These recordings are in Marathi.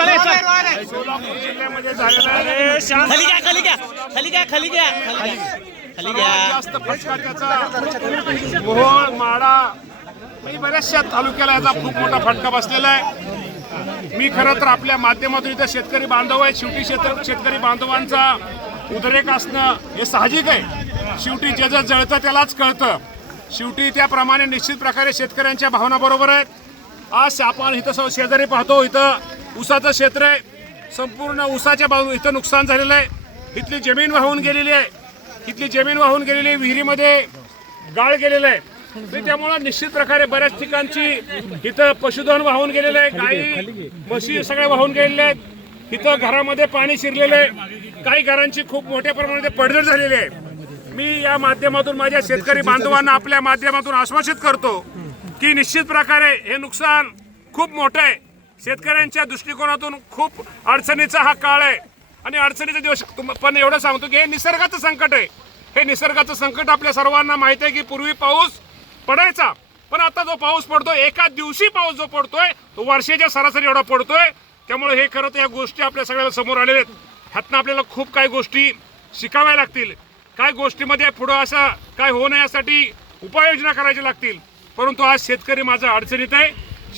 सोलापूर जिल्ह्यामध्ये झालेला जास्त फटका त्याचा मोहोळ माडा आणि बऱ्याचशा तालुक्याला याचा खूप मोठा फटका बसलेला आहे। मी खरं तर आपल्या माध्यमातून इथं शेतकरी बांधव आहेत, शेवटी शेतकरी बांधवांचा उद्रेक असणं हे साहजिक आहे। शेवटी जे जे जळतं त्यालाच कळतं। शेवटी त्याप्रमाणे निश्चित प्रकारे शेतकऱ्यांच्या भावना बरोबर आहेत। आज आपण इथं शेजारी पाहतो, इथं ऊसाचं क्षेत्र आहे, संपूर्ण ऊसाच्या इथं नुकसान झालेलं आहे। इथली जमीन वाहून गेलेली आहे, विहिरीमध्ये गाळ गेलेलं आहे। त्यामुळे निश्चित प्रकारे बऱ्याच ठिकाणची इथं पशुधन वाहून गेलेलं आहे, गाई म्हशी सगळ्या वाहून गेलेल्या आहेत। इथं घरामध्ये पाणी शिरलेलं आहे, काही घरांची खूप मोठ्या प्रमाणात पडझड झालेली आहे। मी या माध्यमातून माझ्या शेतकरी बांधवांना आपल्या माध्यमातून आश्वासित करतो की निश्चित प्रकारे हे नुकसान खूप मोठं आहे। शेतकऱ्यांच्या दृष्टिकोनातून खूप अडचणीचा हा काळ आहे आणि अडचणीचा दिवस, पण एवढं सांगतो की हे निसर्गाचं संकट आहे। हे निसर्गाचं संकट आपल्या सर्वांना माहिती आहे की पूर्वी पाऊस पडायचा, पण आता जो पाऊस पडतोय, एका दिवशी पाऊस जो पडतोय तो वर्षाच्या सरासरी एवढा पडतोय। त्यामुळे हे खरं तर या गोष्टी आपल्या सगळ्याला समोर आलेल्या आहेत। ह्यातनं आपल्याला खूप काही गोष्टी शिकाव्या लागतील, काय गोष्टीमध्ये पुढं असं काय होऊ नये यासाठी उपाययोजना करायच्या लागतील। परंतु आज शेतकरी माझा अडचणीत आहे,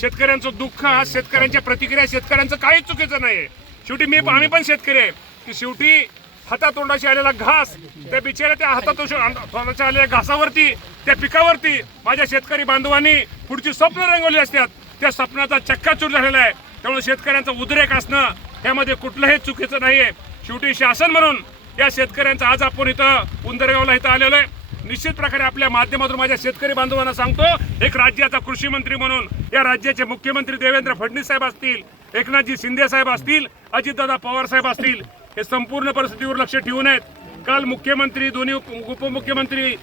शेतकऱ्यांचं दुःख, आज शेतकऱ्यांच्या प्रतिक्रिया, शेतकऱ्यांचं काहीच चुकीचं नाही आहे। शेवटी आम्ही पण शेतकरी आहे की शेवटी हातातोंडाशी आलेला घास, त्या बिचाऱ्या त्या हातातोंडाशी आलेल्या घासावरती, त्या पिकावरती माझ्या शेतकरी बांधवांनी पुढची स्वप्न रंगवली असतात, त्या स्वप्नाचा चक्काचूर झालेला आहे। त्यामुळे शेतकऱ्यांचा उद्रेक असणं यामध्ये कुठलंही चुकीचं नाही आहे। शेवटी शासन म्हणून या शेतकऱ्यांचा आज आपण इथं उंदरगावला इथं आलेलो आहे। निश्चित प्रकारे आपल्या माध्यमातून माझ्या शेतकरी बांधवांना सांगतो, एक राज्याचा कृषी मंत्री म्हणून या राज्याचे मुख्यमंत्री देवेंद्र फडणवीस साहेब असतील, एकनाथजी शिंदे साहेब असतील, अजितदादा पवार साहेब असतील, हे संपूर्ण परिस्थितीवर लक्ष ठेवून आहेत। काल मुख्यमंत्री, दोन्ही उपमुख्यमंत्री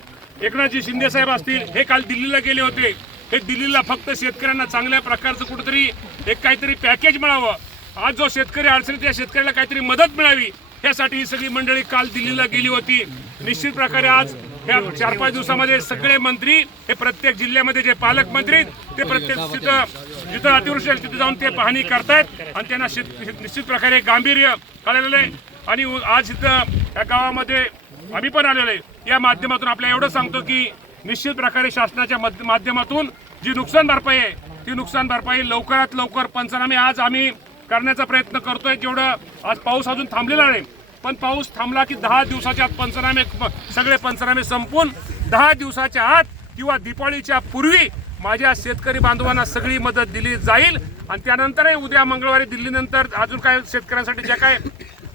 एकनाथजी शिंदे साहेब असतील, हे काल दिल्लीला गेले होते। हे दिल्लीला फक्त शेतकऱ्यांना चांगल्या प्रकारचं कुठेतरी एक काहीतरी पॅकेज मिळावं, आज जो शेतकरी अडचणीत त्या शेतकऱ्याला काहीतरी मदत मिळावी यासाठी ही सगळी मंडळी काल दिल्लीला गेली होती। निश्चित प्रकारे आज या 4-5 दिवसामध्ये सगळे मंत्री हे प्रत्येक जिल्ह्यामध्ये जे पालकमंत्री ते प्रत्येक जिथं अतिवृष्टी तिथे जाऊन ते पाहणी करतायत आणि त्यांना निश्चित प्रकारे गांभीर्य कळलेलं आहे। आणि आज इथं या गावामध्ये आम्ही पण आलेलो आहे। या माध्यमातून आपल्याला एवढं सांगतो की निश्चित प्रकारे शासनाच्या माध्यमातून जी नुकसान भरपाई आहे, ती नुकसान भरपाई लवकरात लवकर पंचनामे आज आम्ही करण्याचा प्रयत्न करतोय। जेवढं आज पाऊस अजून थांबलेला नाही, पण पाऊस थांबला की 10 दिवसाच्या आत पंचनामे, सगळे पंचनामे संपून 10 दिवसाच्या आत किंवा दिवाळीच्या पूर्वी माझ्या शेतकरी बांधवांना सगळी मदत दिली जाईल। आणि त्यानंतरही उद्या मंगळवारी दिल्लीनंतर अजून काय शेतकऱ्यांसाठी ज्या काय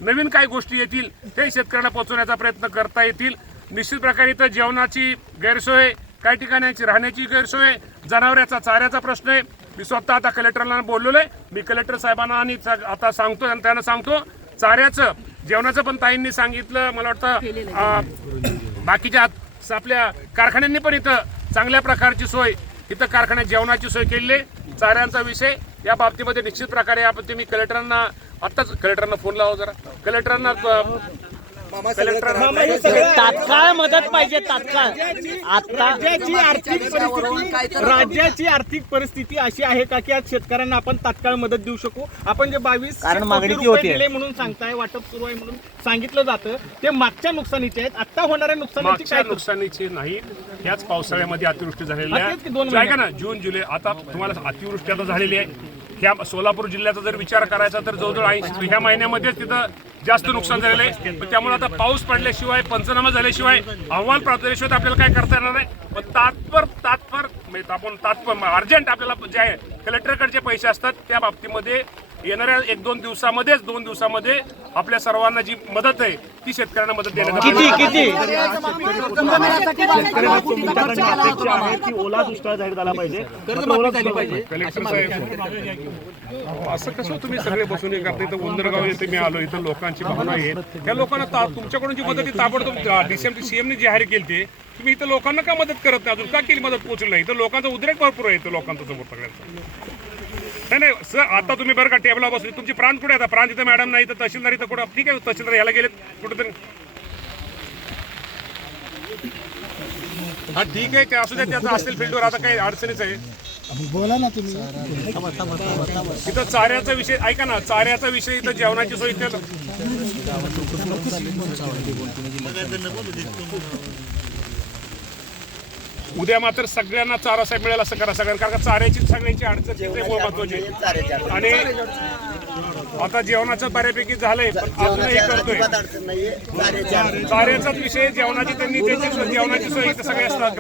नवीन काही गोष्टी येतील ते शेतकऱ्यांना पोहोचवण्याचा प्रयत्न करता येतील। निश्चित प्रकारे इथं जेवणाची गैरसोय, काही ठिकाणी राहण्याची गैरसोय, जनावरांचा चाऱ्याचा प्रश्न आहे। मी स्वतः आता कलेक्टरला बोललेलो आहे, मी कलेक्टर साहेबांना आणि आता सांगतो आणि त्यांना सांगतो चाऱ्याचं, जेवणाचं पण ताईंनी सांगितलं। मला वाटतं बाकीच्या आपल्या कारखान्यांनी पण इथं चांगल्या प्रकारची सोय, इथं कारखान्यात जेवणाची सोय केलेली आहे। चाऱ्यांचा विषय या बाबतीमध्ये निश्चित प्रकारे आपण तुम्ही कलेक्टरांना कलेक्टरांना फोन लावा, जरा कलेक्टरांना तात्काळ मदत पाहिजे, तात्काळ। आता राज्याची आर्थिक परिस्थिती अशी आहे का की आज शेतकऱ्यांना आपण तात्काळ मदत देऊ शकू? आपण जे 22 कोटी रुपये दिले म्हणून सांगताय, वाटप सुरू आहे म्हणून सांगितलं जातं, ते मागच्या नुकसानीचे आहेत, आता होणाऱ्या नुकसानीची काय? नुकसानीचे नाही, याच पावसाळ्यामध्ये अतिवृष्टी झालेली आहे ना, जून जुलै। आता तुम्हाला अतिवृष्टी आता झालेली आहे। ह्या सोलापूर जिल्ह्याचा जर विचार करायचा तर जवळजवळ ह्या महिन्यामध्येच तिथं जास्त नुकसान झालेलं आहे। पण त्यामुळे आता पाऊस पडल्याशिवाय, पंचनामा झाल्याशिवाय, अहवाल प्राप्तल्याशिवाय आपल्याला काय करता येणार नाही। पण आपण अर्जंट आपल्याला जे आहे कलेक्टरकडचे पैसे असतात त्या बाबतीमध्ये येणाऱ्या 1-2 दिवसामध्ये आपल्या सर्वांना जी मदत आहे ती शेतकऱ्यांना मदत देण्यात ओला दुष्काळ जाहीर झाला पाहिजे, कलेक्टर साहेब असं कसं तुम्ही सगळे बसून करता? इथं उंदरगाव येथे मी आलो, इथं लोकांची भावना आहे, त्या लोकांना तुमच्याकडून जी मदत ताबडतोब सीएमने जाहीर केली ते तुम्ही इथं लोकांना का मदत करत नाही? अजून का केली मदत पोहोचली नाही? इथं लोकांचा उद्रेक भरपूर आहे, इथं लोकांचा समोर सगळ्यांचा नाही सर। आता तुम्ही बरं का टेबला बसली, तुमची प्रांत कुठे आता? प्रांत इथं मॅडम नाही, तर तहसीलदार इथं कुठं? ठीक आहे, तहसीलदार याला गेलेत कुठेतरी, हा ठीक आहे, असू द्या, त्याचं असेल फील्डवर, आता काही अडचणीच आहे। बोला ना तुम्ही. इथं चाऱ्याचा विषय ऐका ना, चाऱ्याचा विषय इथं जेवणाची सोय केलं. उद्या मात्र सगळ्यांना चारा साहेब मिळेल असं करा सगळ्यांना, कारण का चाऱ्याची सगळ्यांची अडचण तिथे महत्वाची आहे. आणि आता जेवणाचं बऱ्यापैकी झालंय, पण अजूनही करतोय चाऱ्याचाच विषय. जेवणाची त्यांनी त्यांची जेवणाची सोय इथं सगळे असतात.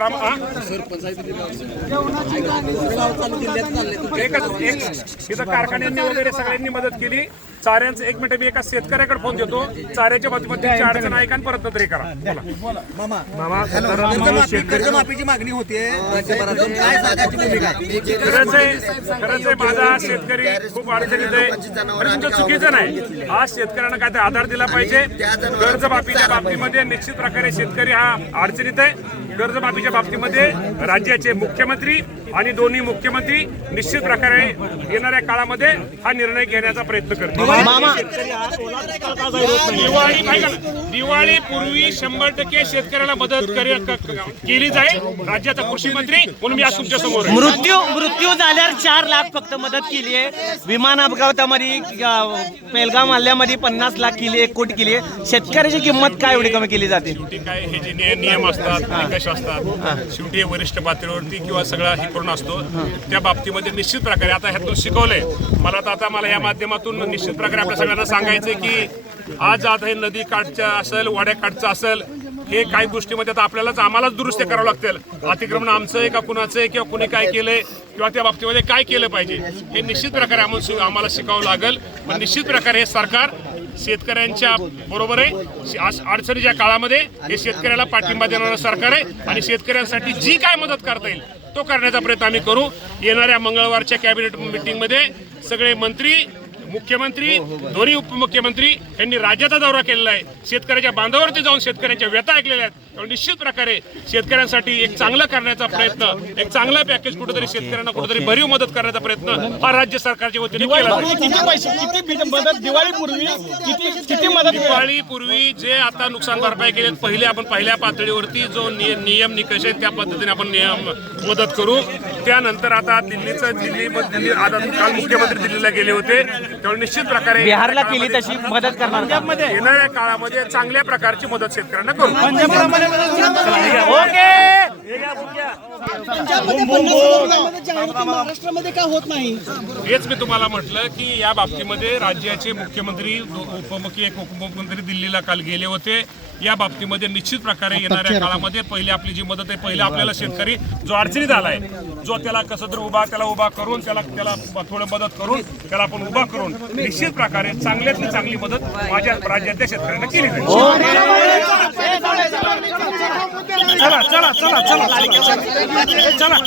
इथं कारखान्यांनी वगैरे सगळ्यांनी मदत केली. चाऱ्यांचं 1 मिनिट मी एका शेतकऱ्याकडे फोन देतो. चाऱ्याच्या बाबतीमध्ये अडचण ऐका आणि परत नंतर हे करा. मामा कर्जमाफीची मागणी होते राज्यभरातून, काय सरकारची भूमिका आहे? खरंच आहे माझा शेतकरी खूप अडचणीत आहे. तुमचं चुकीचं नाही. आज शेतकऱ्यांना काय आधार दिला पाहिजे. कर्जमाफीच्या बाबतीमध्ये निश्चित प्रकारे शेतकरी हा अडचणीत आहे. कर्जमाफीच्या बाबतीमध्ये राज्याचे मुख्यमंत्री आणि दोन्ही मुख्यमंत्री निश्चित प्रकारे येणाऱ्या काळामध्ये हा निर्णय घेण्याचा प्रयत्न करतील. दिवाळीपूर्वी 100% शेतकऱ्याला मदत केली जाईल. राज्याचा कृषी मंत्री म्हणून मी आज तुमच्या समोर आहे. मृत्यू झाल्यावर 4 लाख फक्त मदत केली आहे. विमान अपघातामध्ये पेलगाम हल्ल्यामध्ये 50 लाख केली, 1 कोटी केली आहे. शेतकऱ्याची किंमत काय एवढी कमी केली जाते? शेवटी काय हे जे नियम असतात, निकष असतात, शेवटी वरिष्ठ पातळीवरती किंवा सगळा हे करून असतो. त्या बाबतीमध्ये निश्चित प्रकारे आता ह्यातून शिकवलंय मला या माध्यमातून निश्चित प्रकारे आपल्या सगळ्यांना सांगायचंय की आज आता हे नदी काठचं असेल, वाड्या काठचं असेल, हे काही गोष्टीमध्ये आता आम्हालाच दुरुस्ती करावं लागतील. अतिक्रमण आमचं आहे का कुणाचं आहे, किंवा कुणी काय केलंय, किंवा त्या बाबतीमध्ये काय केलं पाहिजे, हे निश्चित प्रकारे आम्हाला शिकावं लागेल. पण निश्चित प्रकारे हे सरकार शेतकऱ्यांच्या बरोबर आहे. अडचणीच्या काळामध्ये हे शेतकऱ्याला पाठिंबा देणारं सरकार आहे आणि शेतकऱ्यांसाठी जी काय मदत करता येईल तो करण्याचा प्रयत्न आम्ही करू. येणाऱ्या मंगळवारच्या कॅबिनेट मीटिंगमध्ये सगळे मंत्री, मुख्यमंत्री, दोन्ही उपमुख्यमंत्री यांनी राज्याचा दौरा केलेला आहे. शेतकऱ्याच्या बांधावरती जाऊन शेतकऱ्यांच्या व्यथा ऐकलेल्या आहेत. त्यामुळे निश्चित प्रकारे शेतकऱ्यांसाठी एक चांगलं करण्याचा प्रयत्न, एक चांगला पॅकेज कुठेतरी शेतकऱ्यांना कुठेतरी भरीव मदत करण्याचा प्रयत्न हा राज्य सरकारच्या वतीने केला जाईल. दिवाळीपूर्वी जे आता नुकसान भरपाई केली, आपण पहिल्या पातळीवरती जो नियम निकष आहे त्या पद्धतीने आपण मदत करू. त्यानंतर आता दिल्ली काल मुख्यमंत्री दिल्लीला गेले होते, त्यामुळे निश्चित प्रकारे बिहारला केली तशी मदत करणार का? येणाऱ्या काळामध्ये चांगल्या प्रकारची मदत शेतकऱ्यांना करू. महाराष्ट्रामध्ये का होत नाही? हेच मी तुम्हाला म्हटलं की या बाबतीमध्ये राज्याचे मुख्यमंत्री, उपमुख्यमंत्री दिल्लीला काल गेले होते. या बाबतीमध्ये निश्चित प्रकारे येणाऱ्या काळामध्ये पहिली आपली जी मदत आहे, पहिला आपल्याला शेतकरी जो अडचणीत आलाय, जो त्याला कसं तर उभा करून त्याला थोडं मदत करून त्याला आपण उभा करून निश्चित प्रकारे चांगल्यातली चांगली मदत माझ्या राज्यातल्या शेतकऱ्यांना केली जाईल. चला